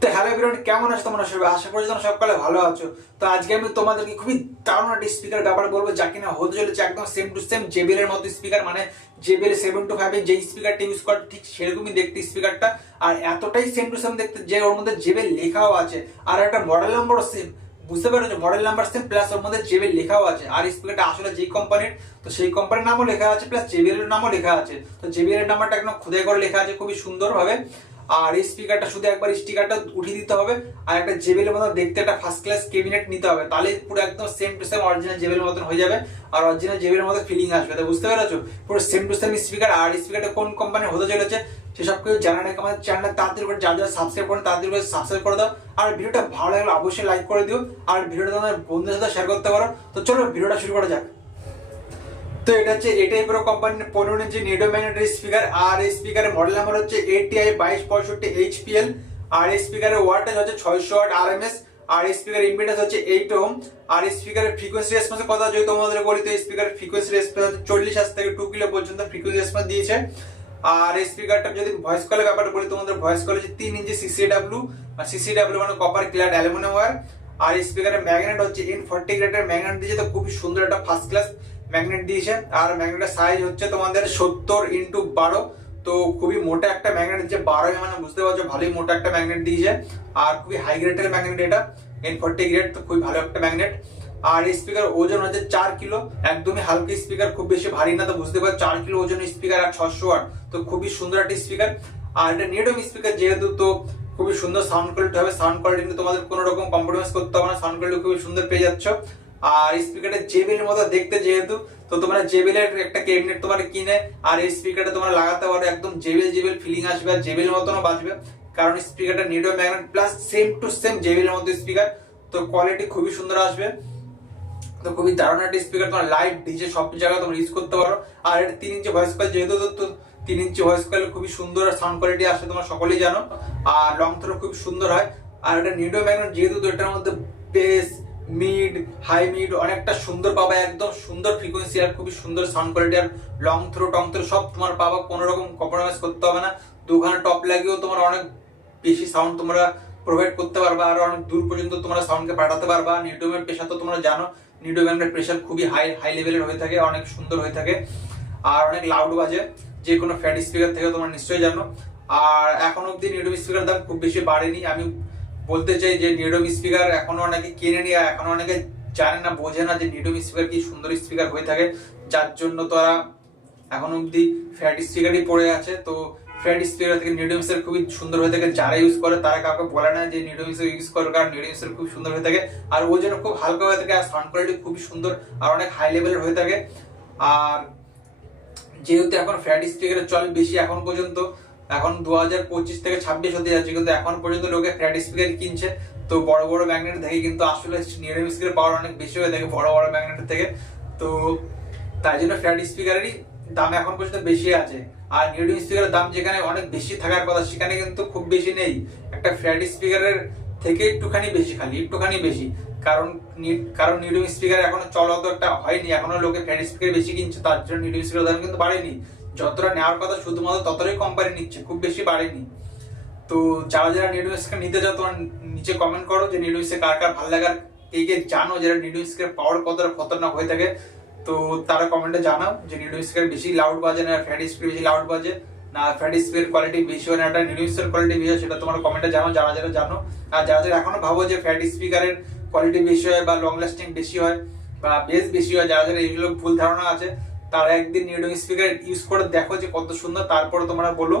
তো hello everyone, কেমন আছো তোমরা সবাই? আশা করি তোমরা সকলে ভালো আছো। তো আজকে আমি তোমাদেরকে খুবই দারুণ একটা স্পিকার ব্যাপারে বলবো, যা কিনা হতে চলেছে একদম সেম টু সেম জেবিএল এর মতো স্পিকার, মানে জেবিএল 725 এর যে স্পিকারটা ইউজ করে ঠিক সেরকমই দেখতে স্পিকারটা, আর এতটাই সেম টু সেম দেখতে যে ওর মধ্যে জেবিএল লেখাও আছে, আর একটা মডেল নাম্বারও সেম। বুঝতে পারছো? মডেল নাম্বার সেম প্লাস ওর মধ্যে জেবিএল লেখাও আছে। আর স্পিকারটা আসলে যেই কোম্পানির, তো সেই কোম্পানির নামও লেখা আছে প্লাস জেবিএল এর নামও লেখা আছে। তো জেবিএল এর নাম্বারটা একদম খোদাই করে লেখা আছে খুবই সুন্দরভাবে। আর এই স্পিকারটা শুধু একবার স্টিকারটা উঠিয়ে দিতে হবে, আর একটা জেবিএল এর মতো দেখতে একটা ফার্স্ট ক্লাস ক্যাবিনেট নিতে হবে, তাহলে পুরো একদম same to same original JBL এর মতন হয়ে যাবে, আর অরিজিনাল জেবিএল এর মতো ফিলিং আসবে। তো বুঝতে পেরেছো? পুরো সেম টু সেম স্পিকার। আর স্পিকারটা কোন কোম্পানির হতে চলেছে সেসব কিছু জানার আগে আমাদের চ্যানেলটা তাড়াতাড়ি করে যারা যারা সাবস্ক্রাইব করেন তাড়াতাড়ি করে সাবস্ক্রাইব করে দাও, আর ভিডিওটা ভালো লাগলে অবশ্যই লাইক করে দিও, আর ভিডিওটা তোমাদের বন্ধুদের সাথে শেয়ার করতে পারো। তো চলো ভিডিওটা শুরু করা যাক। তো এটা হচ্ছে এটাই পুরো কোম্পানির 15 ইঞ্চি নিডো ম্যাগনেটের স্পিকার, আর এই স্পিকারের মডেল নাম্বার হচ্ছে ATI 2265 HPL, আর এই স্পিকারের ওয়াটেজ হচ্ছে 600 ওয়াট RMS, আর এই স্পিকারের ইম্পিডেন্স হচ্ছে 8 ওহম। আর এই স্পিকারের ফ্রিকোয়েন্সি রেসপন্সের কথা যদি তোমাদের বলি, তো এই স্পিকারের ফ্রিকোয়েন্সি রেসপন্স হচ্ছে 40 হার্জ থেকে 2 কিলো পর্যন্ত ফ্রিকোয়েন্সি রেসপন্স দিয়েছে। আর এই স্পিকারটা যদি ভয়েস কলের ব্যাপারে বলি, তোমাদের ভয়েস কল হচ্ছে 3 ইঞ্চি CCW, আর CCW মানে কপার ক্লাড অ্যালুমিনিয়াম ওয়্যার। আর এই স্পিকারের ম্যাগনেট হচ্ছে N40 গ্রেডের ম্যাগনেট দিয়েছে, তো খুবই সুন্দর একটা ফার্স্ট ক্লাস ম্যাগনেট দিয়েছে। আর ম্যাগনেটের সাইজ হচ্ছে তোমাদের 70x12, তো খুবই মোটা একটা ম্যাগনেট দিয়েছে। 12 মানে বুঝতে পারছো ভালোই মোটা একটা ম্যাগনেট দিয়েছে, আর খুবই হাই গ্রেডের ম্যাগনেট এটা, N40 গ্রেড, তো খুবই ভালো একটা ম্যাগনেট। আর এই স্পিকার ওজন হচ্ছে 4 কিলো, একদমই হালকা স্পিকার, খুব বেশি ভারী না। তো বুঝতে পারছো 4 কিলো ওজন স্পিকার আর 600 ওয়াট, তো খুবই সুন্দর একটা স্পিকার। আর এটা নেডম স্পিকার যেহেতু, তো খুবই সুন্দর সাউন্ড কোয়ালিটি হবে। সাউন্ড কোয়ালিটি নিয়ে তোমাদের কোনো রকম কম্প্রোমাইজ করতে হবে না, সাউন্ড কোয়ালিটি খুবই সুন্দর পেয়ে যাচ্ছ। আর স্পিকারটা জেবিএল এর মতো দেখতে যেহেতু, তো তোমরা জেবিএল এর একটা ক্যাবিনেট তোমার কিনে আর এই স্পিকারটা তোমরা লাগাতে পারো, একদম জেবিএল ফিলিং আসবে, আর জেবিএল এর মতনও বাজবে, কারণ স্পিকারটা নিডো magnet plus same to same JBL এর মতো স্পিকার, তো কোয়ালিটি খুবই সুন্দর আসবে। তো খুবই দারুণ একটা স্পিকার, তোমার লাইভ ডিজে সব জায়গায় তোমরা ইউজ করতে পারো। আর এটা 3 ইঞ্চি ভয়েস কয়েল যেহেতু, তো 3 ইঞ্চি ভয়েস কয়েল খুবই সুন্দর সাউন্ড কোয়ালিটি আসে, তোমরা সকলেই জানো। আর লং থ্রো খুব সুন্দর হয়। আর এটা নিডো ম্যাগনেট যেহেতু, তো এটার মধ্যে বেস, মিড, হাই মিড অনেকটা সুন্দর পাবা, একদম সুন্দর ফ্রিকোয়েন্সি আর খুবই সুন্দর সাউন্ড কোয়ালিটি। আর লং থ্রো টং থ্রো সব তোমার পাবা, কোনো রকম কম্প্রোমাইজ করতে হবে না। দুখানা টপ লাগিয়েও তোমার অনেক বেশি সাউন্ড তোমরা প্রোভাইড করতে পারবা, আর অনেক দূর পর্যন্ত তোমরা সাউন্ডকে পাঠাতে পারবা। নিডোমের প্রেসার তো তোমরা জানো, নিডো ম্যাগনেট প্রেসার খুবই হাই লেভেলের হয়ে থাকে, অনেক সুন্দর হয়ে থাকে, আর অনেক লাউড বাজে, যে কোনো ফ্যাট স্পিকার থেকে তোমরা নিশ্চয়ই জানো। আর এখন অব্দি নিডোম স্পিকার দাম খুব বেশি বাড়েনি। আমি বলতে চাই যে নিডোম স্পিকার এখনো অনেকে কেনেনি, আর এখনো অনেকে জানে না, বোঝে না যে নিডোম স্পিকার কি সুন্দর স্পিকার হয়ে থাকে, যার জন্য তারা এখন অব্দি ফ্যাট স্পিকারই পড়ে আছে। তো ফ্যাট স্পিকার থেকে নিডোম স্পিকার খুবই সুন্দর হয়ে থাকে, যারা ইউজ করে তারা কাউকে বলে না যে নিডোম স্পিকার ইউজ করে, কারণ নিডোম স্পিকার খুব সুন্দর হয়ে থাকে, আর ওজন খুব হালকা হয়ে থাকে, আর সাউন্ড কোয়ালিটি খুবই সুন্দর আর অনেক হাই লেভেলের হয়ে থাকে। আর যেহেতু এখন ফ্যাট স্পিকারের চল বেশি এখন পর্যন্ত, এখন 2025 থেকে 26 হতে যাচ্ছে, কিন্তু এখন পর্যন্ত লোকে ফ্যাট স্পিকার কিনছে। তো বড় বড় ম্যাগনেট থেকে কিন্তু আসলে নিডোম স্পিকারের পাওয়ার অনেক বেশি হয়ে থাকে বড় বড় ম্যাগনেটের থেকে, তো তাই জন্য ফ্যাট স্পিকারেরই দাম এখন পর্যন্ত বেশি আছে। আর নিডোম স্পিকারের দাম যেখানে অনেক বেশি থাকার কথা সেখানে কিন্তু খুব বেশি নেই, একটা ফ্যাট স্পিকারের থেকে একটুখানি বেশি, খালি একটুখানি বেশি, কারণ নিডোম স্পিকার এখনো চল অত একটা হয়নি, এখনো লোকে ফ্যাট স্পিকার বেশি কিনছে, তার জন্য নিডোম স্পিকারের দাম কিন্তু বাড়েনি। যতটা নেওয়ার কথা শুধুমাত্র ততটাই কোম্পানি নিচ্ছে, খুব বেশি বাড়েনি। তো যারা যারা নিডোম স্পিকার নিতে চাও তোমার নিচে কমেন্ট করো যে নিডোম স্পিকার কার কার ভালো লাগার, কে জানো যারা নিডোম স্পিকার পাওয়ার কতটা খতরনাক হয়ে থাকে, তো তারা কমেন্টে জানাও যে নিডোম স্পিকার বেশি লাউড বাজে না ফ্যাট স্পিকার বেশি লাউড বাজে না, ফ্যাট স্পিকার কোয়ালিটি বেশি হয় না একটা নিডোম স্পিকার কোয়ালিটি বেশি হয়, সেটা তোমরা কমেন্টে জানাও যারা যারা জানো। আর যারা যারা এখনো ভাবো যে ফ্যাট স্পিকারের কোয়ালিটি বেশি হয় বা লং লাস্টিং বেশি হয় বা বেস বেশি হয়, যারা যারা এইগুলো ভুল ধারণা আছে, তারা একদিন নিডোম স্পিকার ইউজ করে দেখো যে কত সুন্দর, তারপরে তোমরা বলো।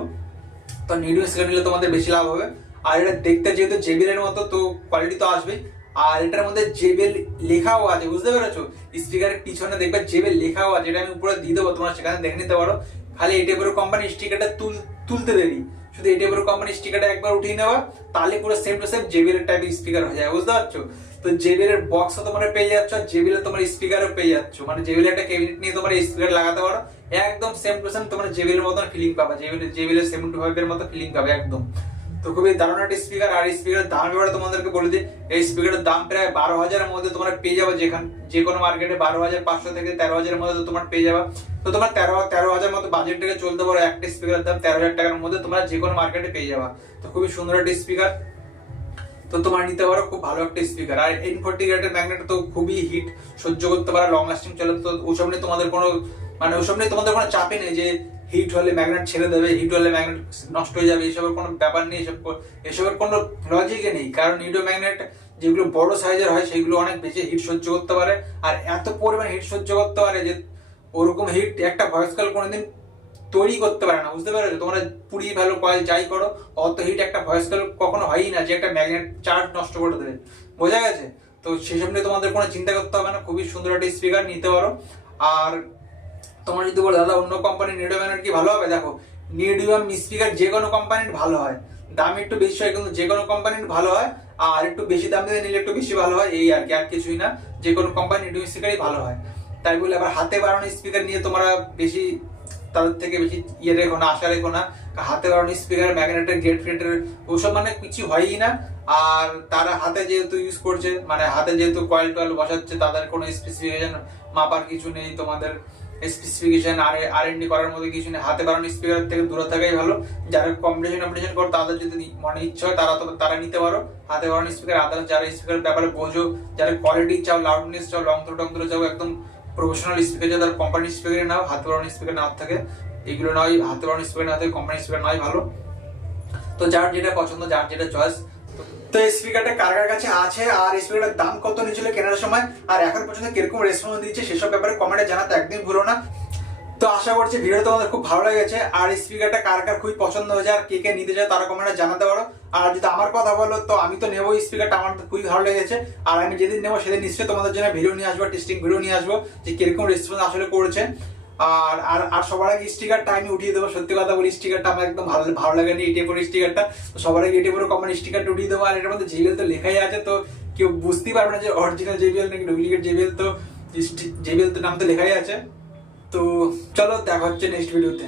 তো নিডোম স্পিকার নিলে তোমাদের বেশি লাভ হবে। আর এটা দেখতে যেহেতু জেবিএল এর মতো, তো কোয়ালিটি তো আসবেই। আর এটার মধ্যে জেবিএল লেখাও আছে, বুঝতে পেরেছো? স্পিকারের পিছনে দেখবে জেবিএল লেখাও আছে, এটা আমি উপরে দিয়ে দেবো, তোমরা সেখানে দেখে নিতে পারো। খালি এটিএফ কোম্পানি স্টিকারটা তুলতে দেরি, শুধু এটিএফ কোম্পানি স্টিকারটা একবার উঠিয়ে নেওয়া, তাহলে পুরো সেম টু সেম জেবিএল এর টাইপের স্পিকার হয়ে যায়, বুঝতে পারছো? তো জেবিএল এর বক্সও তোমরা পেয়ে যাচ্ছ, আর জেবিএল এর তোমার স্পিকারও পেয়ে যাচ্ছ, মানে জেবিএল একটা ক্যাবিনেট নিয়ে তোমরা স্পিকার লাগাতে পারো, একদম সেম টু সেম তোমরা জেবিএল এর মতন ফিলিং পাবে, জেবিএল এর 725 এর মতো ফিলিং পাবে একদম। তো খুবই দারুণ একটা স্পিকার। আর স্পিকারের দাম ব্যাপারে তোমাদেরকে বলে দিই, এই স্পিকারের দাম প্রায় 12,000 এর মধ্যে তোমরা পেয়ে যাবে, যে কোনো মার্কেটে 12,500 থেকে 13,000 এর মধ্যে তোমরা পেয়ে যাবে। তো তোমার 13,000 মতো বাজেট থেকে চলতে পারো, একটা স্পিকারের দাম 13,000 টাকার মধ্যে তোমরা যে কোনো মার্কেটে পেয়ে যাবে। তো খুবই সুন্দর একটা স্পিকার। তো তোমার নিতে পারো, খুব ভালো একটা স্পিকার। আর N40 গ্রেডের ম্যাগনেট তো খুবই হিট সহ্য করতে পারে, লং লাস্টিং চলে, তো ওসব নিয়ে তোমাদের কোনো চাপে নেই যে হিট হলে ম্যাগনেট ছেড়ে দেবে, হিট হলে ম্যাগনেট নষ্ট হয়ে যাবে, এসবের কোনো ব্যাপার নেই, এসবের কোনো লজিকে নেই। কারণ নিডো ম্যাগনেট যেগুলো বড় সাইজের হয় সেগুলো অনেক বেশি হিট সহ্য করতে পারে, আর এত পরিমাণ হিট সহ্য করতে পারে যে ওরকম হিট একটা ভয়েস কল কোনোদিন তৈরি করতে পারে না, বুঝতে পারছো? তোমরা পুড়িয়ে ভালো কয়েল যাই করো, অত হিট একটা ভয়েস কল কখনো হয়ই না যে একটা ম্যাগনেট চার্জ নষ্ট করে দেবে, বোঝা গেছে? তো সেসব নিয়ে তোমাদের কোনো চিন্তা করতে হবে না, খুবই সুন্দর একটা স্পিকার নিতে পারো। আর তোমার যদি বলো দাদা অন্য কোম্পানির নিডো ম্যাগনেট কি ভালো হবে, দেখো নিডিয়াম স্পিকার যে কোনো কোম্পানির ভালো হয়, দাম একটু বেশি হয় কিন্তু যে কোনো কোম্পানির ভালো হয়, আর একটু বেশি দাম দিয়ে নিলে একটু বেশি ভালো হয়, এই আর কি, আর কিছুই না। যে কোনো কোম্পানি নিডিয়াম স্পিকারই ভালো হয়। তাই বলে আবার হাতে বানানো স্পিকার নিয়ে তোমরা বেশি তাদের থেকে বেশি ইয়ে রেখো না, আশা রেখো না। হাতে বানানো স্পিকার ম্যাগনেটের গেট ফেটের ওসব মানে কিছু হয়ই না। আর তারা হাতে যেহেতু ইউজ করছে, মানে হাতে যেহেতু কয়েল টয়েল বসাচ্ছে, তাদের কোনো স্পেসিফিকেশন মাপার কিছু নেই, তোমাদের স্পেসিফিকেশন আর&ডি করার মধ্যে কিছু নেই। হাতে বানানো স্পিকার থেকে দূরে থাকাই ভালো। যারা কম্পিটিশন করো তাদের যদি মনে ইচ্ছা হয় তারা নিতে পারো হাতে বানানো স্পিকার। আদার্স যারা স্পিকার ব্যাপারে বোঝো, যারা কোয়ালিটি চাও, লাউডনেস চাও, লং থ্রো চাও, একদম প্রফেশনাল স্পিকার যারা কোম্পানি স্পিকার নাও, হাতে বানানো স্পিকার না থাকে, এগুলো নয়, হাতে বানানো স্পিকার না থাকে, কোম্পানি স্পিকার নয় ভালো। তো যার যেটা পছন্দ, যার যেটা চয়েস। তো এই স্পিকারটা কার কার কাছে আছে, আর স্পিকারটার দাম কত নিয়েছিল কেনার সময়, আর এখন পর্যন্ত কিরকম রেসপন্স দিচ্ছে, সেসব ব্যাপারে কমেন্টে জানাতে একদম ভুলো না। তো আশা করছি ভিডিও তোমাদের খুব ভালো লেগেছে, আর স্পিকারটা কার কার খুবই পছন্দ হয়েছে, আর কে কে নিতে চায় তারা কমেন্টে জানাতে পারো। আর যদি আমার কথা বলো, তো আমি তো নেবো স্পিকারটা, আমার তো খুবই ভালো লেগেছে। আর আমি যেদিন নেবো সেদিন নিশ্চয়ই তোমাদের জন্য ভিডিও নিয়ে আসবো, টেস্টিং ভিডিও নিয়ে আসবো যে কিরকম রেসপন্স আসলে করেছে। আর আর আর সবার আগে স্টিকারটা আমি উঠিয়ে দেবো, সত্যি কথা বলি স্টিকারটা আমার একদম ভালো লাগেনি এই টাইপের স্টিকারটা। তো সবার আগে এই টাইপের কোম্পানি স্টিকারটা উঠিয়ে দেবো। আর এটার মধ্যে JBL তো লেখাই আছে, তো কেউ বুঝতেই পারবে না যে অরিজিনাল JBL নাকি ডুপ্লিকেট JBL, তো JBL তো নাম তো লেখাই আছে। তো চলো দেখা হচ্ছে নেক্সট ভিডিওতে।